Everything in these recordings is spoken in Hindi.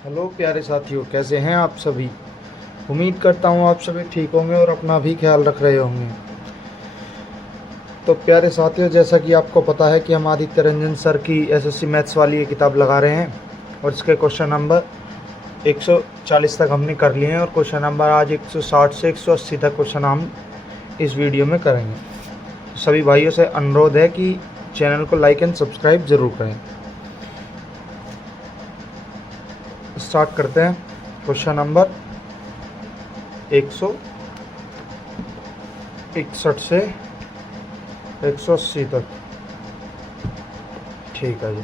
हेलो प्यारे साथियों, कैसे हैं आप सभी। उम्मीद करता हूँ आप सभी ठीक होंगे और अपना भी ख्याल रख रहे होंगे। तो प्यारे साथियों, जैसा कि आपको पता है कि हम आदित्य रंजन सर की एसएससी मैथ्स वाली ये किताब लगा रहे हैं और इसके क्वेश्चन नंबर 140 तक हमने कर लिए हैं और क्वेश्चन नंबर आज 160 से 180 तक क्वेश्चन हम इस वीडियो में करेंगे। सभी भाइयों से अनुरोध है कि चैनल को लाइक एंड सब्सक्राइब ज़रूर करें। स्टार्ट करते हैं क्वेश्चन नंबर 161 से 180 तक। ठीक है जी।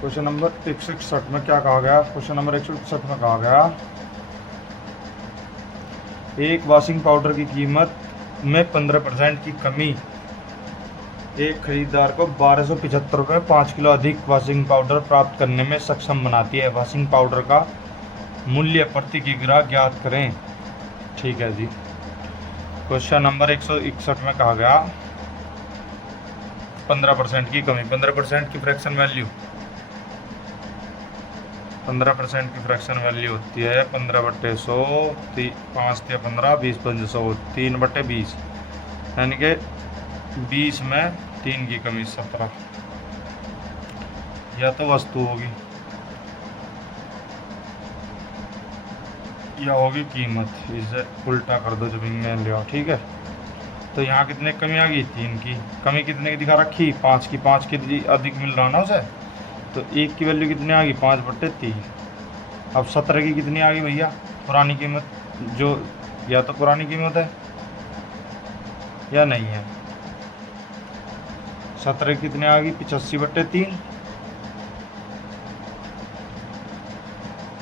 क्वेश्चन नंबर 161 में क्या कहा गया? क्वेश्चन नंबर 161 में कहा गया, एक वॉशिंग पाउडर की कीमत में 15% की कमी एक खरीदार को 1275 रुपये 5 किलो अधिक वॉशिंग पाउडर प्राप्त करने में सक्षम बनाती है। वॉशिंग पाउडर का मूल्य प्रति किग्रा ज्ञात करें। ठीक है जी। क्वेश्चन नंबर 161 में कहा गया 15% की कमी। 15% की फ्रैक्शन वैल्यू 15% की फ्रैक्शन वैल्यू होती है 15/100, 5 या 15, 20/100, 3/20, यानी कि 20 में 3 की कमी 17। या तो वस्तु होगी या होगी कीमत, इसे उल्टा कर दो जब इनमें ले आओ। ठीक है, तो यहाँ कितने कमी आ गई? 3 की। कमी कितने की दिखा रखी? 5 की। 5 की अधिक मिल रहा ना उसे, तो 1 की वैल्यू कितनी आ गई? 5/3। अब 17 की कितनी आ गई भैया? पुरानी कीमत, जो या तो पुरानी कीमत है या नहीं है। 17 की कितनी आ गई? 85/3।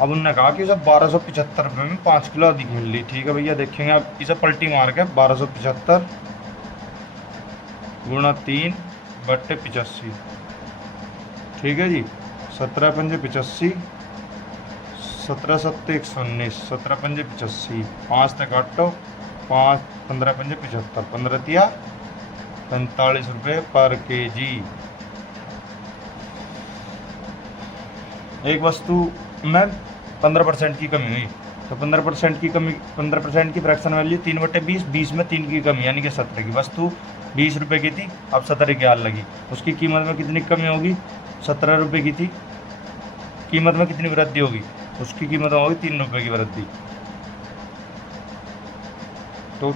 अब उनने कहा कि उसे 1275 रुपये में 5 किलो अधिक मिल रही। ठीक है भैया, देखेंगे अब इसे पलटी मार के 1275 गुणा 3/85। ठीक है जी। 17×5 = 85, 17×7 = 119, 17×5 = 5 तक काटो, 5, 15×5 = 15 × 45 रुपये पर केजी। एक वस्तु में 15% की कमी हुई, तो 15% की कमी, 15% की फ्रैक्शन वैल्यू 3/20, 20 में 3 की कमी यानी कि 17 की। वस्तु 20 रुपये की थी, अब 17 की हाल लगी, उसकी कीमत में कितनी कमी होगी? 17 रुपये की थी, कीमत में कितनी वृद्धि होगी? उसकी कीमत होगी 3 रुपये की वृद्धि। तो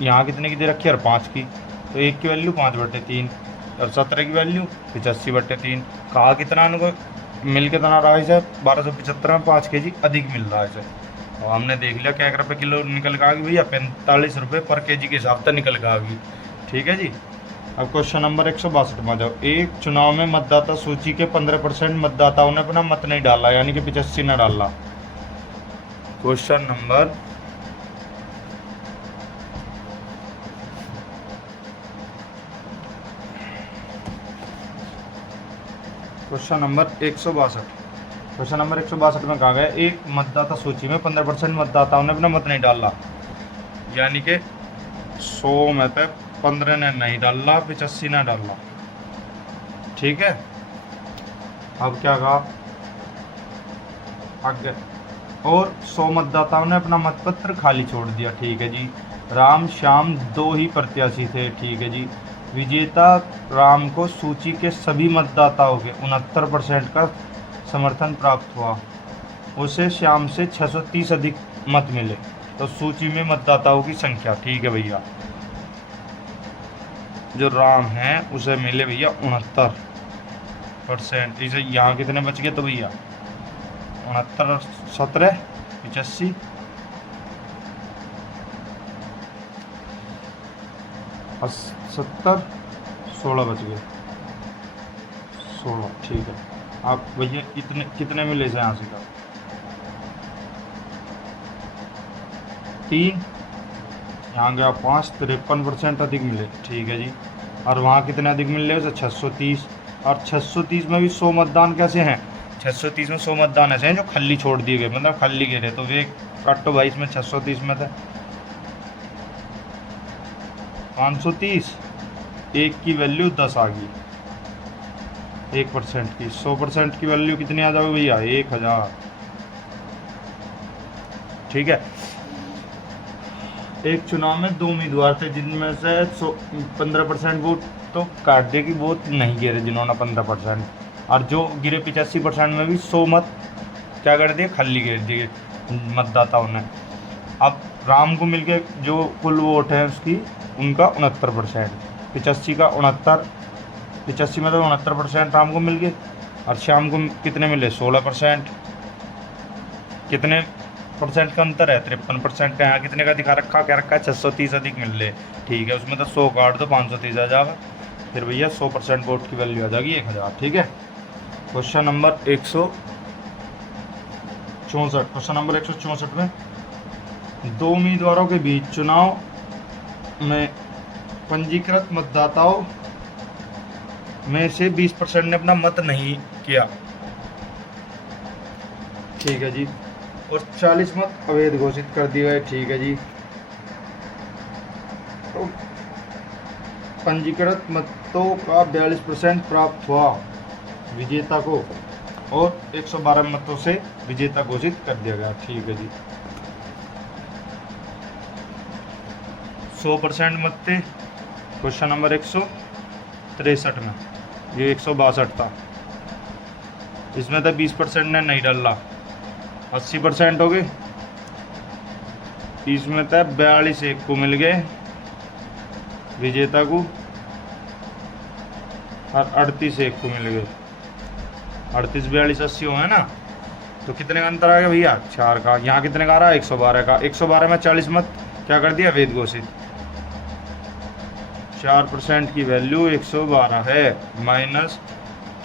यहाँ कितने की दे रखी है? और 5 की, तो 1 की वैल्यू 5/3 और 17 की वैल्यू 85/3। कहा कितना इनको मिल के तना रहा है इसे? 1275 में 5 केजी अधिक मिल रहा है इसे। और हमने देख लिया क्या रुपये किलो निकल के आ गई भैया? 45 रुपये पर केजी के हिसाब से निकल के आ गई। ठीक है जी। अब क्वेश्चन नंबर 162 में जाओ। एक चुनाव में मतदाता सूची के 15% मतदाताओं ने अपना मत नहीं डाला, यानी कि 85 न डाला। Question number 162। क्वेश्चन नंबर 162 में कहा गया, एक मतदाता सूची में 15% मतदाताओं ने अपना मत नहीं डाला, यानी कि 100 में से 15 ने नहीं डाला, 85 ने डाला। ठीक है। अब क्या कहा आगे? और 100 मतदाताओं ने अपना मतपत्र खाली छोड़ दिया। ठीक है जी। राम श्याम 2 ही प्रत्याशी थे। ठीक है जी। विजेता राम को सूची के सभी मतदाताओं के 69% का समर्थन प्राप्त हुआ। उसे श्याम से 630 अधिक मत मिले, तो सूची में मतदाताओं की संख्या। ठीक है भैया, जो राम है उसे मिले भैया 69%। इसे यहाँ कितने बच गए? तो भैया 69, 17, 85, 70, 16 बच गए, 16। ठीक है। आप भैया कितने मिले इसे? यहाँ से का 3, यहाँ गया 5, 53% अधिक मिले। ठीक है जी। और वहाँ कितने अधिक मिल रहे? 630। और 630 में भी 100 मतदान कैसे हैं? 630 में 100 मतदान ऐसे हैं जो खाली छोड़ दिए गए, मतलब खाली गिरे, तो वे काटो भाई इसमें 630 में थे 530 1 की वैल्यू 10 आ गई, 1% की। 100% की वैल्यू कितनी आ जाएगी भैया? 1000। ठीक है। एक चुनाव में 2 उम्मीदवार थे जिनमें से 15% वोट तो काट दिए कि वोट नहीं गिरे जिन्होंने 15%, और जो गिरे 85% में भी 100 मत क्या कर दिए? खाली गिर दिए मतदाताओं ने। अब राम को मिलके जो कुल वोट है उसकी, उनका 69%, 85 का 69, 85 में तो 69% राम को मिल गए, और श्याम को कितने मिले? 16%। कितने परसेंट का अंतर है? 53% का। यहाँ कितने का दिखा रखा? क्या रखा है? 630 अधिक मिल रहे। ठीक है, उसमें तो 100 काट दो, 530 आ जाएगा। फिर भैया 100% वोट की वैल्यू आ जाएगी 1000। ठीक है। Question number 164। क्वेश्चन नंबर 164 में 2 उम्मीदवारों के बीच चुनाव में पंजीकृत मतदाताओं में से 20% ने अपना मत नहीं किया। ठीक है जी। और 40 मत अवैध घोषित कर दिए गए। ठीक है जी। तो पंजीकृत मतों का 42% प्राप्त हुआ विजेता को, और 112 मतों से विजेता घोषित कर दिया गया। ठीक है जी। 100% मत थे क्वेश्चन नंबर 163 में, ये 162 था। इसमें तो 20% ने नहीं डाला, 80% हो गए। इसमें तो 42 एक को मिल गए विजेता को, और 38 एक को मिल गए। 38, 42, 80 हो है ना, तो कितने का अंतर आ गया भैया? 4 का। यहाँ कितने का आ रहा है? 112 का। 112 में 40 मत क्या कर दिया? अवैध घोषित। 4% की वैल्यू 112 है, माइनस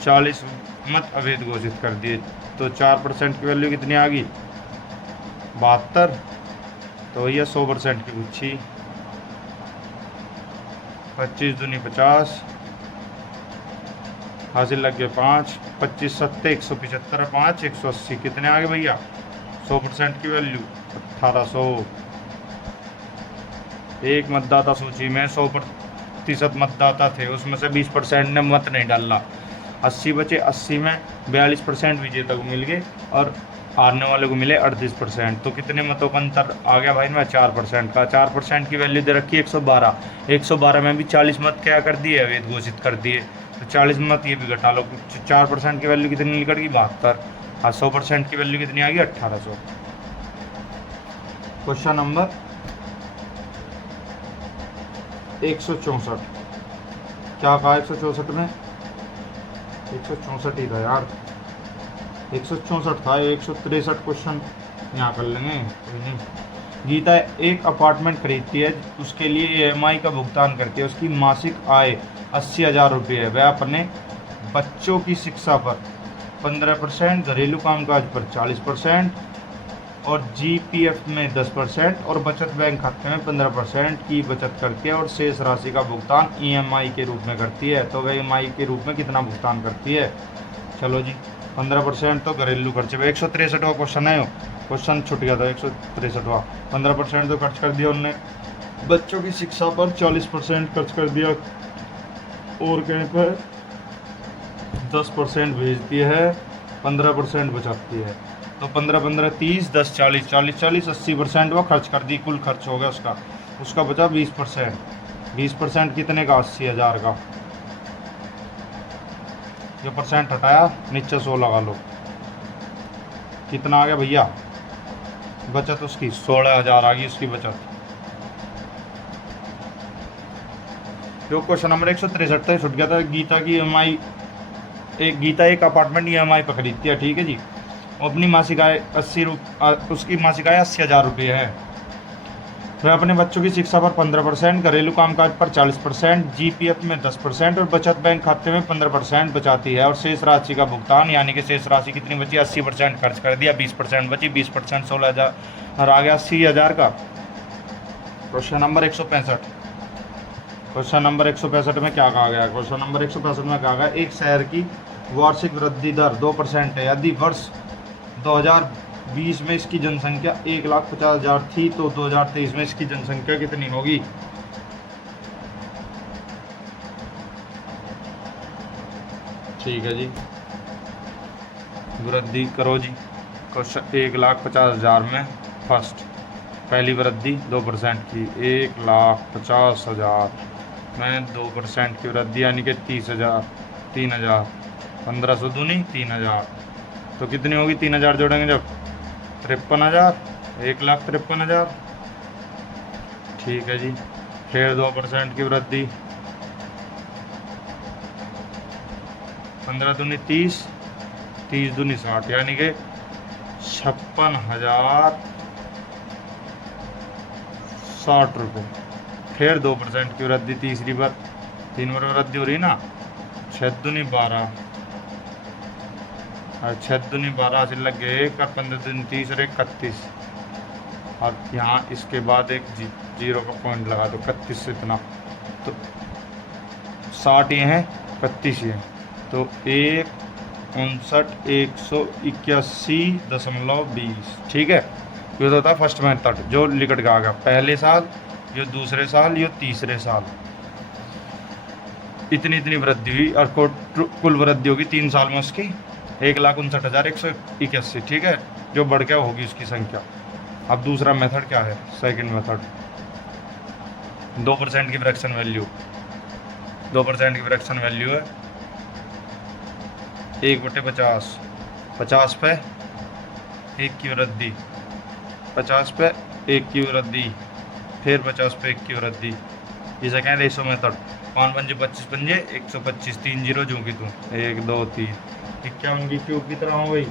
40 मत अवैध घोषित कर दिए, तो 4% की वैल्यू कितनी आ गई? 72। तो भैया 100% की पूछी। 25 दूनी 50, हासिल लग गए 5, 25 सत्ते 175, 5 180, कितने आ गए भैया? 100% की वैल्यू 1800। एक मतदाता सूची में 100% मतदाता थे, उसमें से 20% ने मत नहीं डाला, 80 बचे। 80 में 42% विजेता को मिल गए, और हारने वाले को मिले 38%। तो कितने मतों का अंतर आ गया भाई में? 4% का। 4% की वैल्यू दे रखी है 112। 112 में भी 40 मत क्या कर दिए? अवैध घोषित कर दिए, तो 40 मत ये भी घटा लो। 4% की वैल्यू कितनी निकल गई? 72। और 100% की वैल्यू कितनी आ गई? 1800। Question number 164। क्या कहा 164 में? 164 ही था यार, 164 था। 163 क्वेश्चन यहाँ कर लेंगे, कोई नहीं। गीता एक अपार्टमेंट खरीदती है, उसके लिए EMI का भुगतान करती है। उसकी मासिक आय 80,000 रुपये है। वह अपने बच्चों की शिक्षा पर 15%, घरेलू कामकाज पर 40%, और GPF में 10%, और बचत बैंक खाते में 15% की बचत करती है, और शेष राशि का भुगतान EMI के रूप में करती है। तो वह EMI के रूप में कितना भुगतान करती है? चलो जी, 15% तो घरेलू खर्चे पे। 163वां क्वेश्चन है, क्वेश्चन छूट गया था 163वां। 15% तो खर्च कर दिया उनने, बच्चों की शिक्षा पर 40% खर्च कर दिया, और कहीं पर 10% भेजती है, 15% बचाती है। तो 15, 15, 30, 10, 40, 40, 40, 80% वो खर्च कर दी। कुल खर्च हो गया उसका बचा 20%। 20% कितने का? 80,000 का। जो परसेंट हटाया, नीचे 100 लगा लो, कितना आ गया भैया? बचत उसकी 16,000 आ गई, उसकी बचत। जो क्वेश्चन नंबर 163 था, छूट गया था। गीता एक अपार्टमेंट EMI पर खरीदती है। ठीक है जी। अपनी मासिक आय उसकी मासिक आय 80,000 रुपये है। वह अपने बच्चों की शिक्षा पर 15%, घरेलू कामकाज पर 40%, GPF में 10%, और बचत बैंक खाते में 15% बचाती है, और शेष राशि का भुगतान, यानी कि शेष राशि कितनी बची? 80% खर्च कर दिया, 20% बची। 20% 16,000 और आ गया 80,000 का। Question number 165। क्वेश्चन नंबर 165 में क्या कहा गया? क्वेश्चन नंबर 165 में कहा गया, एक शहर की वार्षिक वृद्धि दर 2% है। यदि वर्ष 2020 में इसकी जनसंख्या 1,50,000 थी, तो 2023 में इसकी जनसंख्या कितनी होगी? ठीक है जी, वृद्धि करो जी। क्वेश्चन 1,50,000 में फर्स्ट पहली वृद्धि 2% की, 1,50,000 में 2% की वृद्धि यानी कि 30,000, 3,000, 1500 दूनी 3,000, तो कितनी होगी? 3,000 जोड़ेंगे जब 53,000, 1,53,000। ठीक है जी, फिर 2% की वृद्धि 15 दूनी 30, 30 दूनी 60 यानी कि 56,060 रुपये। फिर 2% की वृद्धि तीसरी बार, 3 बार वृद्धि हो रही ना, 6 दूनी 12 और 6 दूनी 12 से लग गए 1 और 15 दूनी 30 और 31, और यहाँ इसके बाद एक जीरो का पॉइंट लगा दो 31 से इतना, तो 60 ये हैं 31 ये, तो 1,59,181.20। ठीक है, ये तो होता है फर्स्ट मेथड जो लिखट का आ गया, पहले साल, ये दूसरे साल, ये तीसरे साल, इतनी इतनी वृद्धि हुई और कुल वृद्धि होगी 3 साल में उसकी 1,59,181। ठीक है, जो बढ़ के होगी उसकी संख्या। अब दूसरा मेथड क्या है? सेकंड मेथड 2% की फ्रैक्शन वैल्यू, 2% की फ्रैक्शन वैल्यू है 1/50, 50 पे 1 की वृद्धि, 50 पे 1 की वृद्धि, फिर 50 पे 1 की वृद्धि, इसे कहें रेशो मेथड। 5 पंजे 25 पंजे 125, 3 जीरो जो की तू 1 2 3, 51 की क्यूब की तरह हो गई,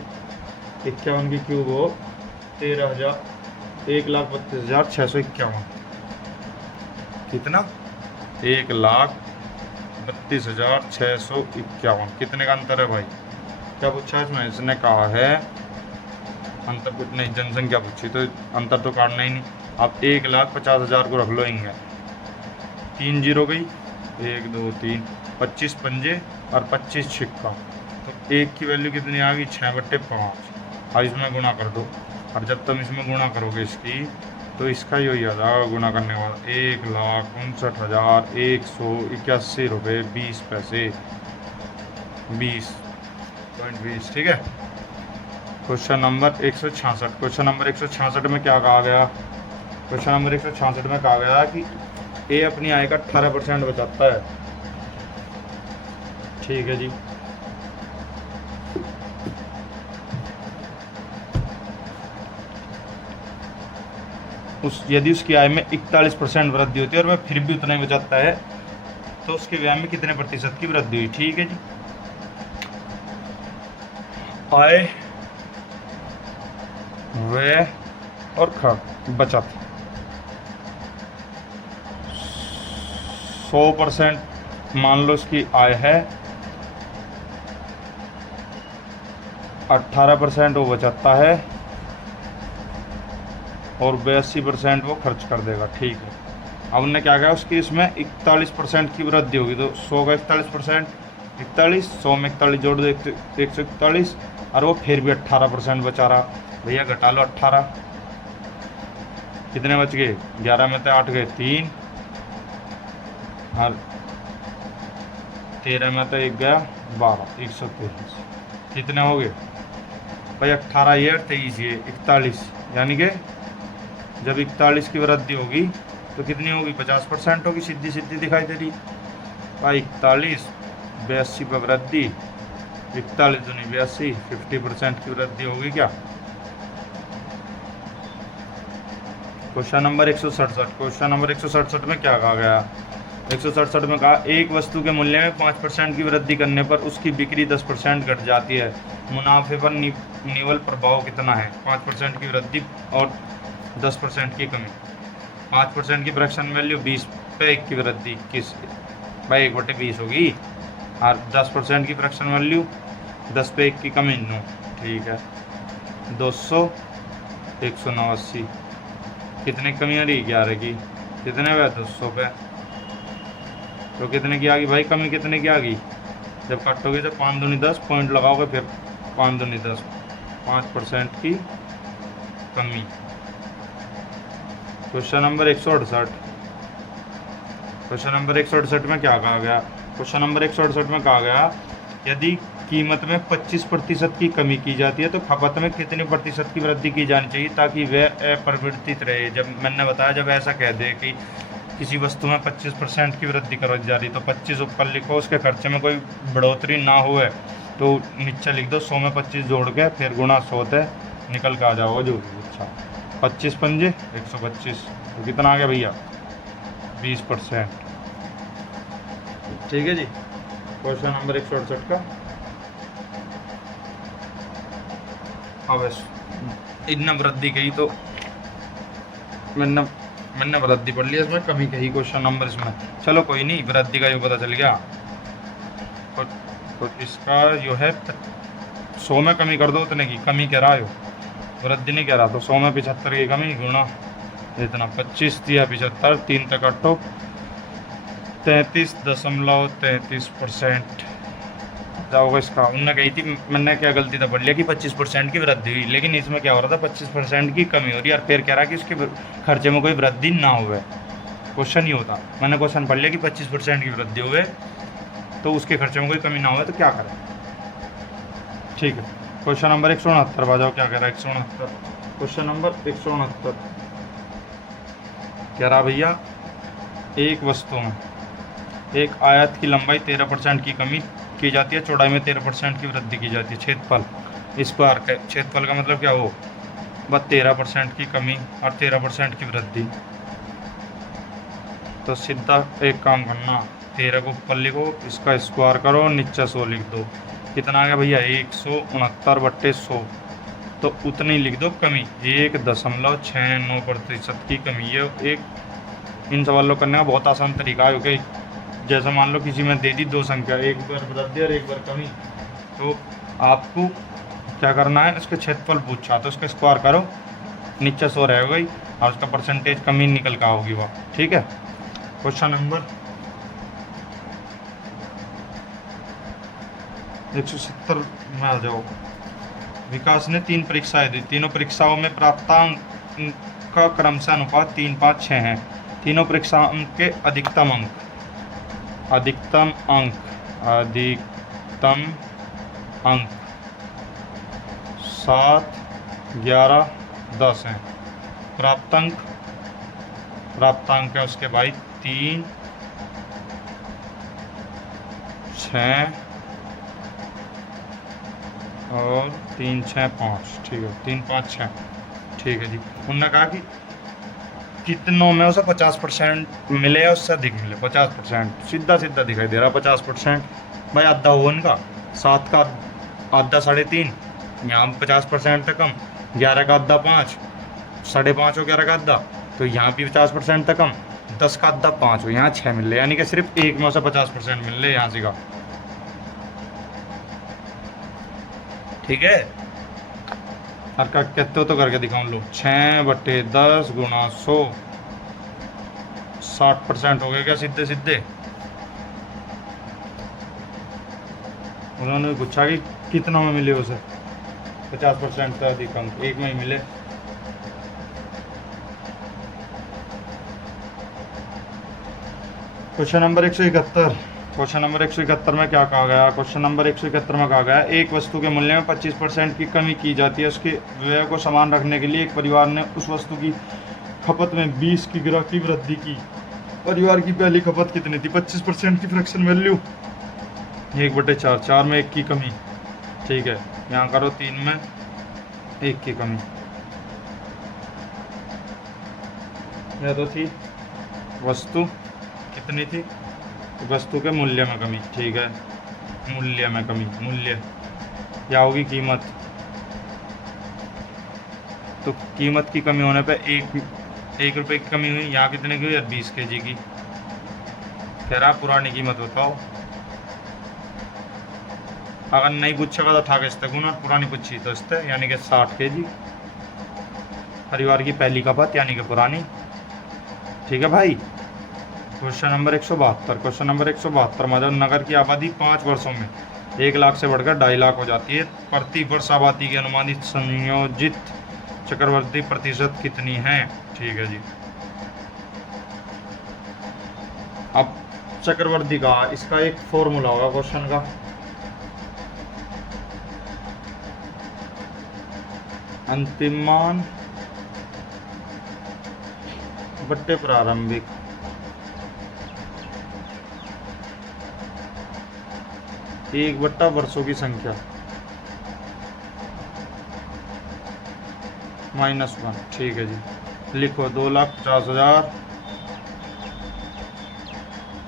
51 की क्यूब हो 1,32,651। कितना? 1,32,651। कितने का अंतर है भाई? क्या पूछा है इसमें? इसने कहा है अंतर कुछ नहीं, जनसंख्या पूछी, तो अंतर तो काटना ही नहीं। अब 1,50,000 को रख लो इंगे, 3 जीरो गई, 1 2 3, 25 पंजे और 25 छिक्का, तो 1 की वैल्यू कितनी आ गई? 6/5। अब इसमें गुणा कर दो, और जब तुम इसमें गुणा करोगे इसकी, तो इसका ही आ जाएगा गुणा करने के बाद 1,59,181 रुपये 20 पैसे, 20.20। ठीक है, क्वेश्चन नंबर 166। क्वेश्चन नंबर 166 में क्या कहा गया? क्वेश्चन नंबर 166 में कहा गया कि ए अपनी आय का 18% बचाता है। ठीक है जी, यदि उसकी आय में 41% वृद्धि होती है और वह फिर भी उतना ही बचाता है, तो उसके व्यय में कितने प्रतिशत की वृद्धि हुई? ठीक है जी, आय, व्यय और खर्च, बचत 100% मान लो उसकी आय है, 18% वो बचाता है और 82% वो खर्च कर देगा। ठीक है, अब उन्होंने क्या कहा? उसकी इसमें 41% की वृद्धि होगी, तो 100 का 41%, 41, 100 में 41 जोड़ दो 141, और वो फिर भी 18% बचा रहा। भैया घटा लो 18, कितने बच गए? 11 में से 8 गए 3, और 13 में तो 1 गया 12, 123। कितने हो गए भाई? 18 ये 23 ये 41, यानी कि जब 41 की वृद्धि होगी तो कितनी होगी? 50% होगी, सीधी सीधी दिखाई दे रही भाई। 41, 82 पर वृद्धि, 41 दूनी 82, 50% की वृद्धि होगी क्या? Question number 167। क्वेश्चन नंबर 167 में क्या कहा गया? 167 में कहा एक वस्तु के मूल्य में 5% की वृद्धि करने पर उसकी बिक्री 10% घट जाती है, मुनाफे पर निवल प्रभाव कितना है? 5% की वृद्धि और 10% की कमी। 5% की फ्रैक्शन वैल्यू 20 पे 1 की वृद्धि 21 भाई 1/20 होगी, और 10% की फ्रैक्शन वैल्यू 10 पे 1 की कमी 9। ठीक है, 200, 189, कितने कमी आ रही? 11 की। कितने पे? 200 पे। तो कितने की आ गई भाई कमी? कितने की आ गई? जब काटोगे तो 5 दूनी 10, पॉइंट लगाओगे फिर 5 दूनी 10, 5% की कमी। Question number 168। क्वेश्चन नंबर 168 में क्या कहा गया? क्वेश्चन नंबर 168 में कहा गया यदि कीमत में 25% की कमी की जाती है तो खपत में कितनी प्रतिशत की वृद्धि की जानी चाहिए ताकि वह अपरिवर्तित रहे। जब मैंने बताया, जब ऐसा कह दे कि किसी वस्तु में 25% की वृद्धि करवाई जा रही तो 25 ऊपर लिखो, उसके खर्चे में कोई बढ़ोतरी ना हुए तो नीचे लिख दो 100 में 25 जोड़ के फिर गुणा 100 है, निकल के आ जाओगे जो भी। अच्छा, 25 पंजे 125, तो कितना आ गया भैया? 20%। ठीक है जी। क्वेश्चन नंबर 168 का अब इतना वृद्धि कही तो मैंने वृद्धि पढ़ लिया, इसमें कमी कही क्वेश्चन नंबर इसमें। चलो कोई नहीं, वृद्धि का जो पता चल गया तो इसका जो है 100 में कमी कर दो, उतने की कमी कह रहा है, वृद्धि नहीं कह रहा। तो 100 में 75 की कमी गुणा इतना 25 दिया 75, 3 तक काटो 33.33% जाओगे इसका। उनने कही थी, मैंने क्या गलती था पढ़ लिया कि 25% की वृद्धि हुई, लेकिन इसमें क्या हो रहा था 25% की कमी हो रही है और फिर कह रहा कि उसके खर्चे में कोई वृद्धि ना हुए। क्वेश्चन ही होता, मैंने क्वेश्चन पढ़ लिया कि 25% की वृद्धि हुए तो उसके खर्चे में कोई कमी ना हुए तो क्या करें। ठीक है, क्वेश्चन नंबर 169 आ जाओ। क्या कह रहा है 169? क्वेश्चन नंबर 169 कह रहा भैया, एक वस्तु में एक आयत की लंबाई 13% की कमी की जाती है, चौड़ाई में 13% की वृद्धि की जाती है। क्षेत्रफल स्क्वायर का क्षेत्रफल का मतलब क्या हो, बस 13% की कमी और 13% की वृद्धि। तो सीधा एक काम करना, 13 को ऊपर लिखो, इसका स्क्वायर करो, नीचे 100 लिख दो। कितना आ गया भैया? 169/100। तो उतनी लिख दो कमी, 1.69% की कमी। ये एक इन सवालों करने का बहुत आसान तरीका है, क्योंकि जैसे मान लो किसी में दे दी दो संख्या, एक बार वृद्धि और एक बार कमी, तो आपको क्या करना है, उसके क्षेत्रफल पूछा तो उसका स्क्वायर करो, नीचे 100 रह गई और उसका परसेंटेज कमी निकल का होगी वह। ठीक है, क्वेश्चन नंबर 170 में आ जाओ। विकास ने 3 परीक्षाएं दी, तीनों परीक्षाओं में प्राप्तांक का क्रमशः अनुपात 3, 5, 6 है। तीनों परीक्षाओं के अधिकतम अंक 7, 11, 10 हैं। प्राप्तांक है उसके भाई 3, 6 और 3, 6, 5। ठीक है, 3, 5, 6। ठीक है जी। उन्होंने कहा कि कितनों में उसे 50% मिले या उससे अधिक मिले। 50% सीधा दिखाई दे रहा 50%। भाई आधा हो उनका, 7 का आधा 3.5, यहाँ 50% तक कम, 11 का आधा 5, 5.5 हो 11 का आधा, तो यहाँ भी 50% तक कम, 10 का आधा 5 हो, यहाँ 6 मिल रहे, यानी कि सिर्फ एक में से 50% मिल रहे यहाँ से का। ठीक है, और क्या कहते हो तो करके दिखाऊं लो। 6/10 गुणा 100, 60% हो गए क्या सीधे। उन्होंने पूछा कि कितना में मिले उसे, 50% से अधिक अंक, एक में ही मिले। Question number 171। क्वेश्चन नंबर 171 में क्या कहा गया? क्वेश्चन नंबर 171 में कहा गया, एक वस्तु के मूल्य में 25% की कमी की जाती है। उसके व्यय को समान रखने के लिए एक परिवार ने उस वस्तु की खपत में 20 की की वृद्धि की। परिवार की पहली खपत कितनी थी? 25% की फ्रैक्शन वैल्यू 1/4, 4 में 1 की कमी। ठीक है, यहाँ करो 3 में 1 की कमी। यह तो थी वस्तु कितनी थी, वस्तु के मूल्य में कमी। ठीक है, मूल्य में कमी, मूल्य क्या होगी? कीमत। तो कीमत की कमी होने पे 1 रुपये की कमी हुई, यहाँ कितने की हुई? 20 kg की। कह रहा पुरानी कीमत बताओ। अगर नहीं पूछेगा तो ठाक इसते गुना, पुरानी पूछी तो इसते, यानी कि 60 kg। परिवार की पहली खपत यानी कि पुरानी। ठीक है भाई। Question number 172। क्वेश्चन नंबर 172 मतलब नगर की आबादी 5 वर्षों में 1 लाख से बढ़कर 2.5 लाख हो जाती है। प्रति वर्ष आबादी की अनुमानित संयोजित चक्रवृद्धि प्रतिशत कितनी है? ठीक है जी। अब चक्रवृद्धि का इसका एक फॉर्मूला होगा क्वेश्चन का, अंतिम मान बट्टे प्रारंभिक, एक बट्टा वर्षों की संख्या -1। ठीक है जी, लिखो 2,50,000,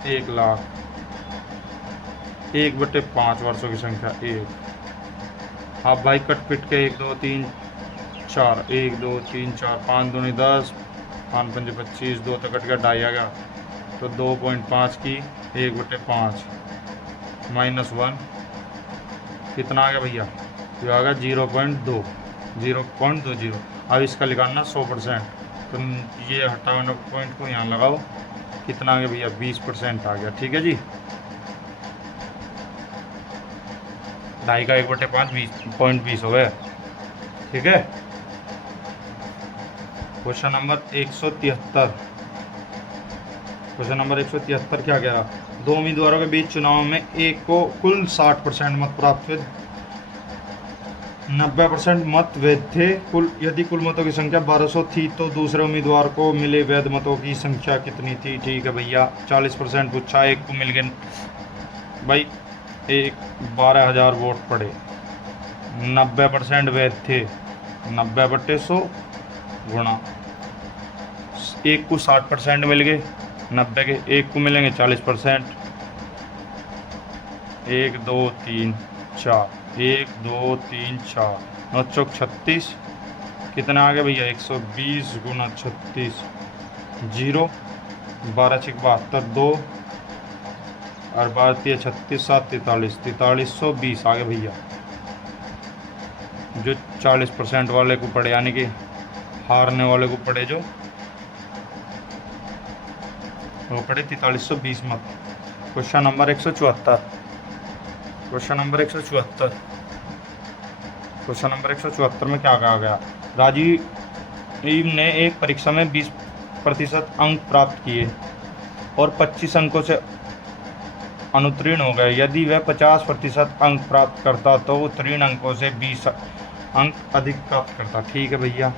1,00,000, 1/5 वर्षों की संख्या 1। आप भाई कट पिट के 1 2 3 4, 1 2 3 4, 5 दूनी 10, 5 पंजे 25, 2 तक कट गया, 2.5 आ गया, तो 2.5 की 1/5 -1 कितना आ गया भैया? ये आ गया 0.20। अब इसका निकालना 100%, तो ये 58 पॉइंट को यहाँ लगाओ, कितना आ गया भैया? 20% आ गया। ठीक है जी, 2.5 का 1/5 20.20 हो गया। ठीक है, क्वेश्चन नंबर 173। क्वेश्चन नंबर 173 क्या कह रहा? दो उम्मीदवारों के बीच चुनाव में एक को कुल 60% मत प्राप्त हुए, 90% मत वैध थे। यदि कुल मतों की संख्या 1200 थी तो दूसरे उम्मीदवार को मिले वैध मतों की संख्या कितनी थी? ठीक है भैया, 40% पूछा, एक को मिल गए भाई, 12,000 वोट पड़े, 90% वैध थे, 90/100 गुणा, एक को 60% मिल गए, 90 के एक को मिलेंगे 40%, 1 2 3 4, 1 2 3 4, 9 चौक 36, कितना आ गया भैया? 120 गुना 36, 0, 12 छक 72, 2 और 12 36, 7 43, 4320 आ गया भैया। जो 40% वाले को पड़े, यानी कि हारने वाले को पड़े, जो वो पड़े 4320 मत। Question number 174। Question number 174। Question number 174 में क्या कहा गया? राजीव ने एक परीक्षा में 20% अंक प्राप्त किए और 25 अंकों से अनुत्तीर्ण हो गए। यदि वह 50% अंक प्राप्त करता तो उत्तीर्ण अंकों से 20 अंक अधिक प्राप्त करता। ठीक है भैया,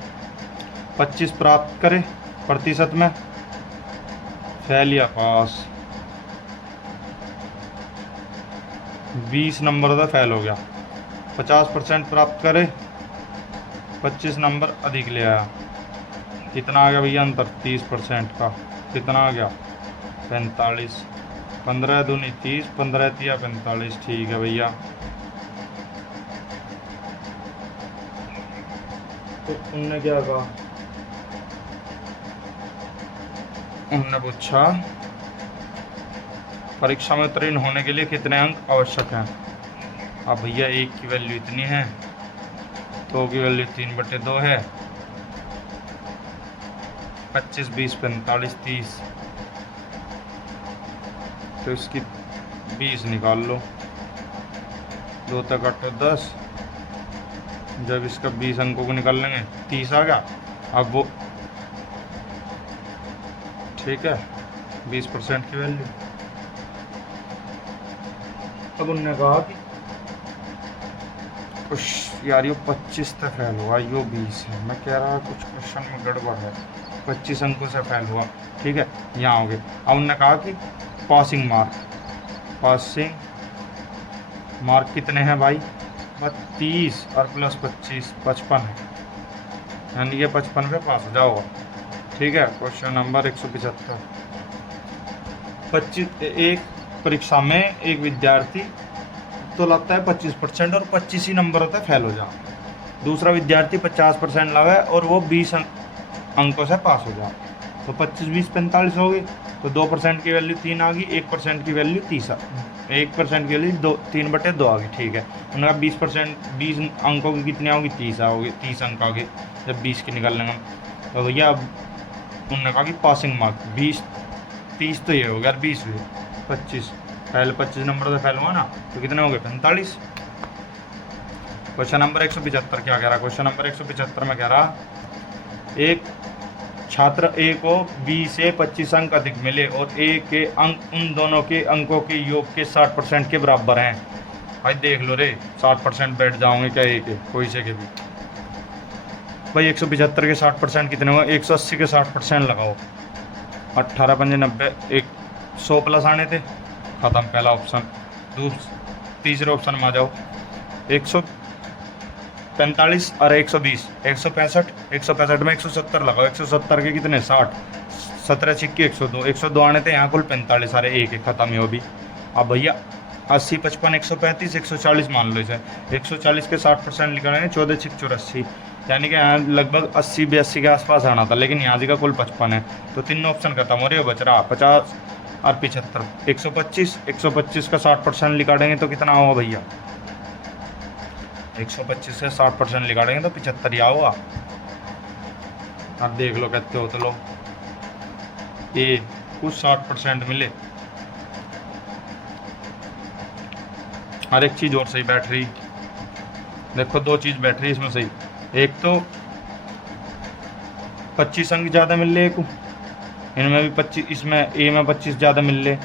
25 प्राप्त करे प्रतिशत में, फेल या पास, 20 नंबर था, फेल हो गया। 50% प्राप्त करे, 25 नंबर अधिक ले आया, कितना आ गया भैया अंतर? 30% का, कितना आ गया? 45, 15 दूनी 30, 15 तिया 45। ठीक है भैया, तो उनने क्या कहा? उन्होंने पूछा परीक्षा में उत्तीर्ण होने के लिए कितने अंक आवश्यक हैं। अब भैया एक की वैल्यू इतनी है, दो की वैल्यू 3/2 है, 25 20 45 30, तो इसकी 20 निकाल लो, 2 तक 8 10, जब इसका 20 अंकों को निकाल लेंगे 30 आ गया। अब वो ठीक है, 20% की वैल्यू। अब उन्होंने कहा कि कुछ यार यो 25 तक फेल हुआ, यो 20 है, मैं कह रहा कुछ क्वेश्चन में गड़बड़ है, 25 अंकों से फेल हुआ। ठीक है, यहाँ हो गए। अब उन्होंने कहा कि पासिंग मार्क कितने हैं भाई? 30 और प्लस 25 55 है, यानी कि 55 पे पास हो जाओगा। ठीक है, क्वेश्चन नंबर 175। 25 एक परीक्षा में एक विद्यार्थी तो लगता है 25% और 25 ही नंबर होता है, फेल हो जाए। दूसरा विद्यार्थी 50% लावे और वो 20 अंकों से पास हो जाए, तो 25 20 45 हो गई, तो 2% की वैल्यू 3 आ गई, 1% की वैल्यू 30 1% की वैल्यू 3/2 आ गई। ठीक है, उन्होंने कहा 20% 20 अंकों की कितनी होगी? 30 आओगी, 30 अंक आ गए जब 20 की निकाल लेंगे। तो भैया अब उन्होंने कहा कि पासिंग मार्क 20 30 तो ये हो गया, 20 हुए, 25 पहले 25 नंबर से फेल हुआ ना, तो कितने हो गए? 45। क्वेश्चन नंबर 175 क्या कह रहा? क्वेश्चन नंबर 175 में कह रहा एक छात्र ए को 20 से 25 अंक अधिक मिले और ए के अंक उन दोनों के अंकों के योग के 60% के बराबर हैं। भाई देख लो रे, 60% बैठ जाओगे क्या ए के, कोई से के भी? भाई 175 के 60% कितने हुए, 180 के 60% लगाओ, 18 पंजे 90, 100 प्लस आने थे, ख़त्म पहला ऑप्शन। तीसरे ऑप्शन में आ जाओ, 145 और 120, 165, 165 में 170 लगाओ, 170 के कितने 60, 17 छिक्की 102, 102 आने थे यहाँ कुल 45, सारे एक एक खत्म ही हो भी। अब भैया 80 55 135 140 मान लो इसे, 140 के 60% निकालेंगे, 14 छिक 84, यानी कि यहाँ लगभग 80 82 के आसपास आना था, लेकिन यहाँ जी का कुल 55 है, तो तीनों ऑप्शन खत्म हो रही है, बच रहा 50 और 75। 125 का 60% निकालेंगे तो कितना होगा भैया, 125 से 60% निकालेंगे तो 75 ही होगा। अब देख लो कहते हो, तो लो ये कुछ 60% मिले। हर एक चीज़ और सही बैठ रही, देखो दो चीज़ बैठ रही इसमें सही, एक तो 25 अंक ज़्यादा मिल रहे, एक इनमें भी 25, इसमें ए में 25 ज़्यादा मिल रहे,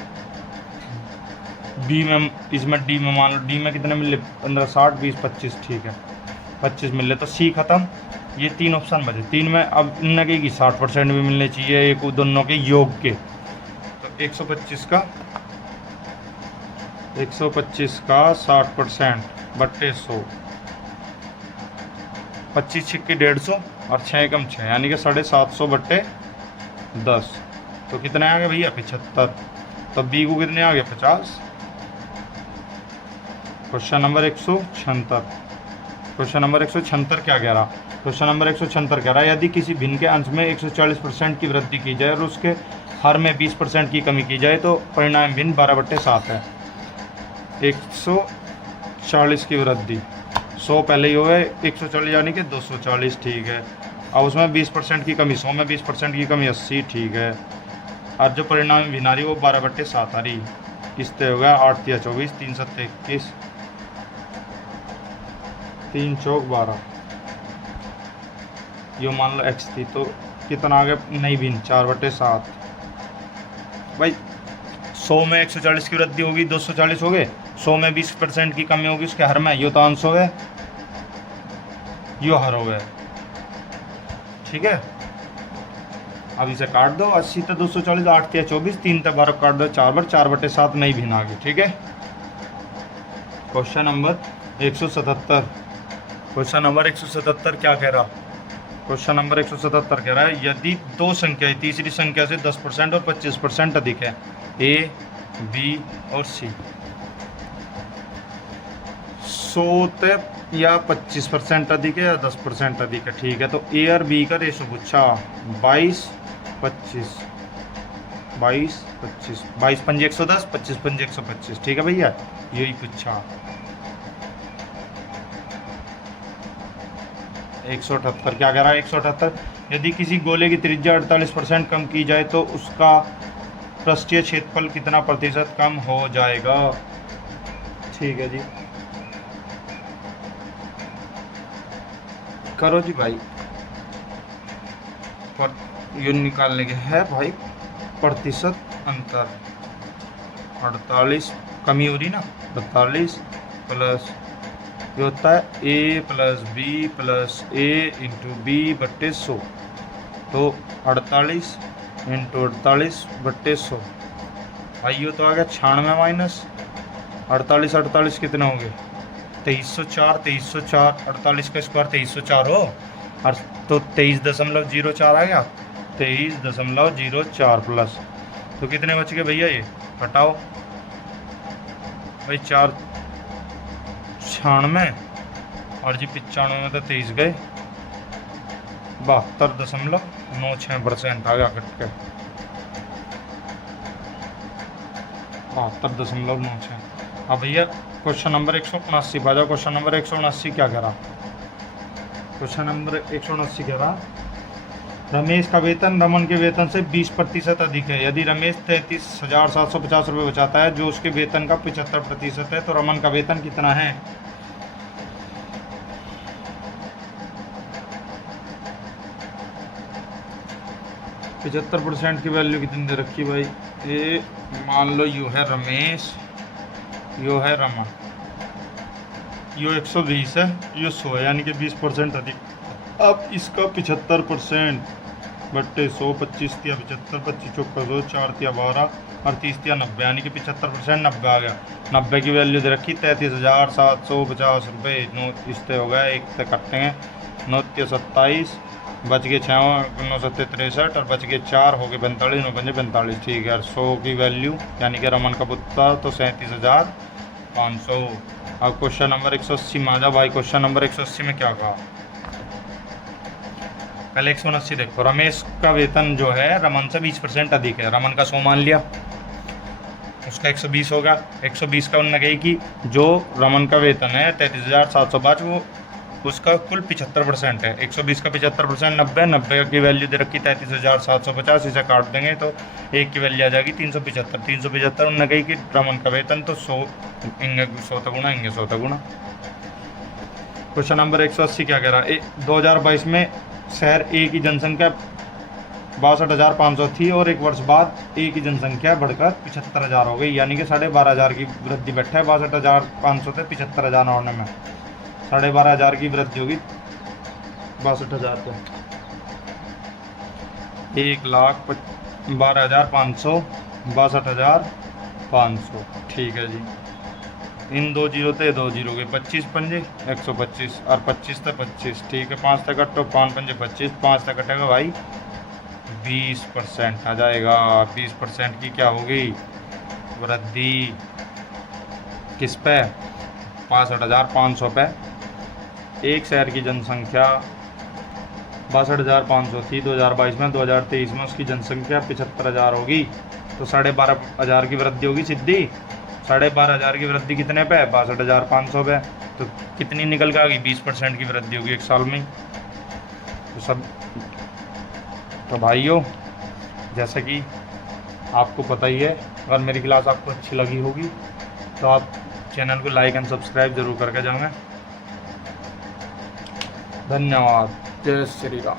बी में, इसमें डी में मान लो, डी में कितने मिल रहे 15 60 20 25, ठीक है 25 मिल रहे, तो सी खत्म। ये तीन ऑप्शन बचे, तीन में अब इनके की 60% भी मिलने चाहिए, एक दोनों के योग के, तो 125 का 60% बट्टे 100, 25 छिक्की 150 और 6 कम 6, यानी कि 750 बट्टे 10, तो कितने आ गए भैया 75। तो बी को कितने आ गए 50। क्वेश्चन नंबर 176, क्वेश्चन नंबर 176 क्या कह रहा, क्वेश्चन नंबर 176 कह रहा है यदि किसी भिन्न के अंश में 140% की वृद्धि की जाए और उसके हर में 20% की कमी की जाए तो परिणाम भिन्न 12/7 है। 140 की वृद्धि, 100 पहले ही हो गए, 140 यानी कि 240, ठीक है। अब उसमें 20% की कमी, 100 में 20% की कमी 80, ठीक है। और जो परिणाम भिन्न आ रही वो 12/7 आ रही, किसते हो गया 8 या 24, 3 7 21, 3 चौक 12, यो मान लो x थी, तो कितना आ गया नहीं भिन्न 4/7। भाई 100 में 140 की वृद्धि होगी 240 हो गए, 100 में 20% की कमी होगी उसके हर में, यो तो अंश हो गए, यो हर हो गए, ठीक है। अब इसे काट दो, 80 तो 240, 8 या 24, 3 तक 12 काट दो, 4/7 नहीं भिन्न आ गई, ठीक है। क्वेश्चन नंबर 177, क्वेश्चन नंबर 177 क्या कह रहा, क्वेश्चन नंबर 177 कह रहा है यदि दो संख्याएं तीसरी संख्या से 10% और 25% अधिक है, ए बी और सी, 100 या 25% अधिक है या 10% अधिक है, ठीक है। तो ए और बी का रेशो पूछा 22 25, 22 25, 22 पंजे 110, 25 पंजे 125, ठीक है भैया, यही पूछा। 178 क्या कह रहा है, 178 यदि किसी गोले की त्रिज्या 48% कम की जाए तो उसका पृष्ठीय क्षेत्रफल कितना प्रतिशत कम हो जाएगा, ठीक है जी। करो जी भाई, पर ये निकालने के है भाई प्रतिशत अंतर, 48 कमी हो रही ना, 48 प्लस ये होता है a plus B plus A into B बट्टे 100, तो 48 इंटू 48/100, भाई ये तो आ गया 96 माइनस 48, 48 कितने होंगे 2304, 2304, 48 का स्क्वायर 2304 हो, और तो 23.04 आ गया, 23.04 प्लस, तो कितने बच गए भैया, ये हटाओ भाई, 4 96 और जी 95 में तो 23 गए, 72.96% आ गया कट के, 72.96। अब भैया क्वेश्चन नंबर 179 आ जाओ, क्वेश्चन नंबर 179 क्या कह रहा, क्वेश्चन नंबर 179 कह रहा रमेश का वेतन रमन के वेतन से 20% अधिक है, यदि रमेश 33,750 रुपये बचाता है जो उसके वेतन का 75% है, तो रमन का वेतन कितना है। पचहत्तर % की वैल्यू कितनी दे रखी भाई, ये मान लो यू है रमेश, यो है रमन, यो 120 है, यो 100 है, यानी कि 20% अधिक, अब इसका 75% बट्टे 100, 25 तिया 75, 25 चौका 100, 4 तिया 12 और 30 तिया 90, यानी कि 75% 90 आ गया। 90 की वैल्यू दे रखी 33,750 रुपये। नौ इससे हो गया, एक से कटेंगे 9 तिया 27, बच गए 6, 9 सत्ते 63 और बच गए 4, हो गए 45, 9 पंजे 45। ठीक है, और 100 की वैल्यू यानी कि रमन का पुत्र तो 37,500। अब क्वेश्चन नंबर 180 में आ जा भाई। क्वेश्चन नंबर 180 में क्या कहा? पहले 179 देखो। रमेश का वेतन जो है रमन से 20% अधिक है। रमन का 100 मान लिया, उसका 120 होगा। 120 का उन्होंने कही कि जो रमन का वेतन है 33,705, वो उसका कुल 75% है। 120 का 75% 90, 90 की वैल्यू दे रखी 33,750, इसे काट देंगे तो एक की वैल्यू आ जाएगी 375। 375 उन्होंने कही कि रमन का वेतन तो 100 इंगे 100 गुना, इंगे 100 गुना। क्वेश्चन नंबर 180 क्या कह रहा है? 2022 में शहर ए की जनसंख्या 62,500 थी और एक वर्ष बाद ए की जनसंख्या बढ़कर 75,000 हो गई, यानी कि 12,500 की वृद्धि बैठा है। 62,500 से 75,000 होने में 12,500 की वृद्धि होगी 62,000 पे। 1,12,500, 62,500। ठीक है जी। इन 2 जीरो थे, 2 जीरो के 25 पंजे 125 और 25 थे 25। ठीक है, 5 तक कटो, 5 पंजे 25, 5 तक कटेगा भाई 20% आ जाएगा। 20% की क्या होगी वृद्धि? किस पे? 62,500 पे। एक शहर की जनसंख्या 62,500 थी 2022 में, 2023 में उसकी जनसंख्या 75,000 होगी, तो 12,500 की वृद्धि होगी सीधी। 12,500 की वृद्धि कितने पे? 62,500 पे। तो कितनी निकल के आ गई? 20% की वृद्धि होगी एक साल में। तो भाइयों, जैसे कि आपको पता ही है, अगर मेरी क्लास आपको अच्छी लगी होगी तो आप चैनल को लाइक एंड सब्सक्राइब जरूर करके जाएंगे। धन्यवाद। जय श्री राम।